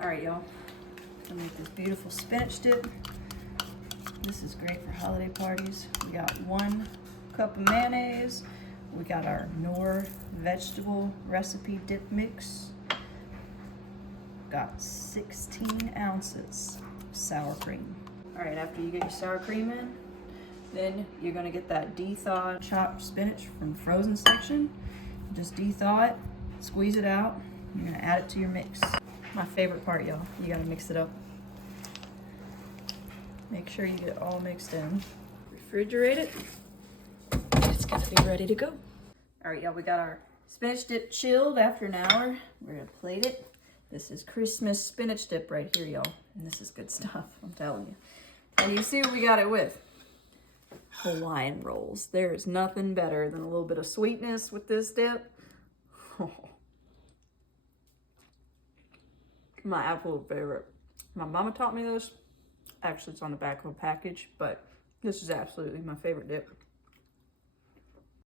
All right, y'all. I'm gonna make this beautiful spinach dip. This is great for holiday parties. We got 1 cup of mayonnaise. We got our Knorr vegetable recipe dip mix. Got 16 ounces of sour cream. All right, after you get your sour cream in, then you're gonna get that de-thawed chopped spinach from the frozen section. Just de-thaw it, squeeze it out. You're gonna add it to your mix. My favorite part, y'all. You gotta mix it up. Make sure you get it all mixed in. Refrigerate it. It's gonna be ready to go. All right, y'all, we got our spinach dip chilled after an hour. We're gonna plate it. This is Christmas spinach dip right here, y'all. And this is good stuff, I'm telling you. And you see what we got it with? Hawaiian rolls. There is nothing better than a little bit of sweetness with this dip. My absolute favorite. My mama taught me this. Actually, it's on the back of a package, but this is absolutely my favorite dip.